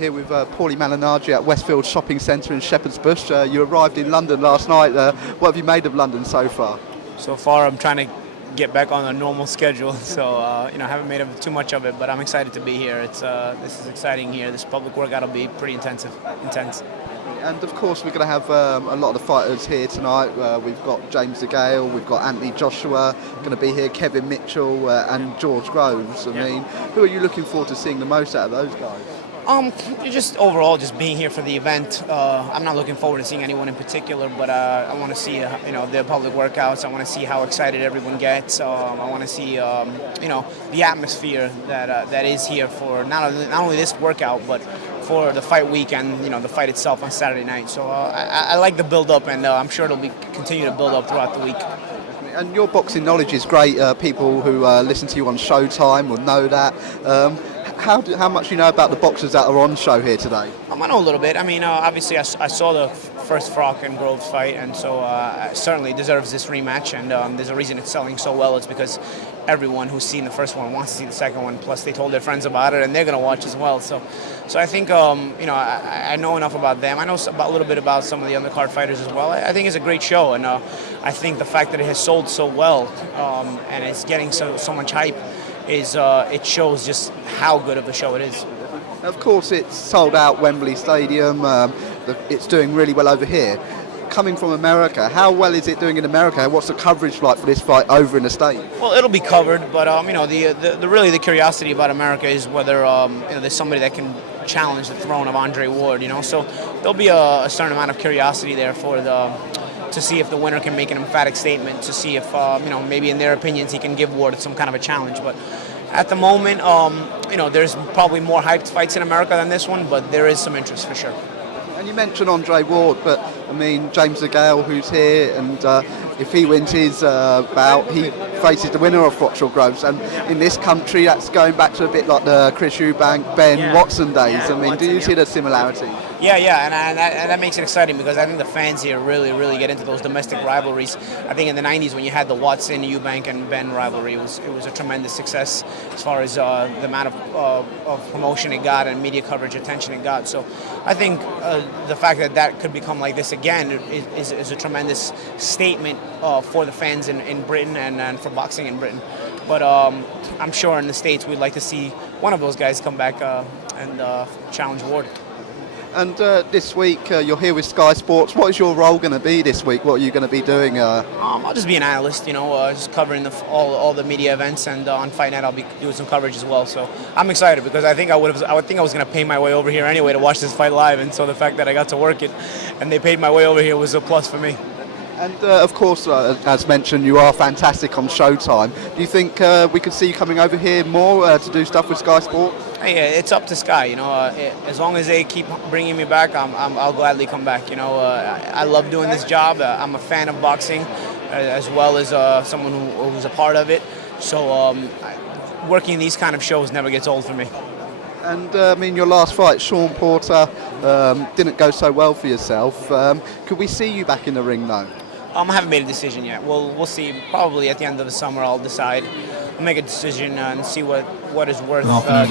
Here with Paulie Malignaggi at Westfield Shopping Centre in Shepherd's Bush. You arrived in London last night. What have you made of London so far? So far, I'm trying to get back on a normal schedule, so I haven't made too much of it, but I'm excited to be here. This is exciting here. This public workout will be pretty intense. And of course, we're going to have a lot of the fighters here tonight. We've got James DeGale, we've got Anthony Joshua going to be here, Kevin Mitchell, and George Groves. I mean, who are you looking forward to seeing the most out of those guys? Just overall, just being here for the event. I'm not looking forward to seeing anyone in particular, but I want to see the public workouts. I want to see how excited everyone gets. I want to see the atmosphere that is here for not only this workout, but for the fight week and the fight itself on Saturday night. So I like the build up, and I'm sure it'll continue to build up throughout the week. And your boxing knowledge is great. People who listen to you on Showtime will know that. How much do you know about the boxers that are on show here today? I know a little bit. I mean, obviously, I saw the first Froch and Groves fight, and so it certainly deserves this rematch. And there's a reason it's selling so well. It's because everyone who's seen the first one wants to see the second one. Plus, they told their friends about it, and they're going to watch as well. So I think I know enough about them. I know a little bit about some of the undercard fighters as well. I think it's a great show, and I think the fact that it has sold so well and it's getting so much hype it shows just how good of a show it is. Of course, it's sold out Wembley Stadium. It's doing really well over here. Coming from America, how well is it doing in America? What's the coverage like for this fight over in the States? Well, it'll be covered, but the curiosity about America is whether there's somebody that can challenge the throne of Andre Ward. So there'll be a certain amount of curiosity there to see if the winner can make an emphatic statement, to see if maybe in their opinions he can give Ward some kind of a challenge. But at the moment, there's probably more hyped fights in America than this one, but there is some interest for sure. And you mentioned Andre Ward, but I mean James DeGale, who's here, and if he wins his bout, he faces the winner of Froch or Groves. And in this country, that's going back to a bit like the Chris Eubank, Ben Watson days. I mean, do you see the similarity? Yeah, and that makes it exciting because I think the fans here really get into those domestic rivalries. I think in the 90s when you had the Watson, Eubank, and Ben rivalry, it was a tremendous success as far as the amount of promotion it got and media coverage, attention it got. So I think the fact that could become like this again is a tremendous statement for the fans in Britain and for boxing in Britain. But I'm sure in the States we'd like to see one of those guys come back and challenge Ward. And this week you're here with Sky Sports. What is your role going to be this week? What are you going to be doing? I'll just be an analyst, just covering all the media events, and on Fight Night I'll be doing some coverage as well. So I'm excited because I think I was going to pay my way over here anyway to watch this fight live, and so the fact that I got to work it and they paid my way over here was a plus for me. And of course, as mentioned, you are fantastic on Showtime. Do you think we could see you coming over here more to do stuff with Sky Sports? Hey, it's up to Sky. As long as they keep bringing me back, I'll gladly come back. I love doing this job. I'm a fan of boxing, as well as someone who's a part of it. So working these kind of shows never gets old for me. And I mean, your last fight, Sean Porter, didn't go so well for yourself. Could we see you back in the ring though? I haven't made a decision yet. We'll see. Probably at the end of the summer, I'll decide. I'll make a decision and see what is worth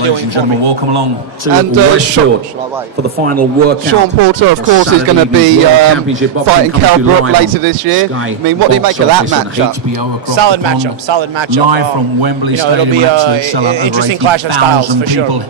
doing for me. Welcome along to Westfield for the final workout. Sean Porter, of course, is going to be fighting Cal Brook later this year. I mean, what do you make of that matchup? Solid matchup. Live from Wembley Stadium. It'll be an interesting clash of styles for sure.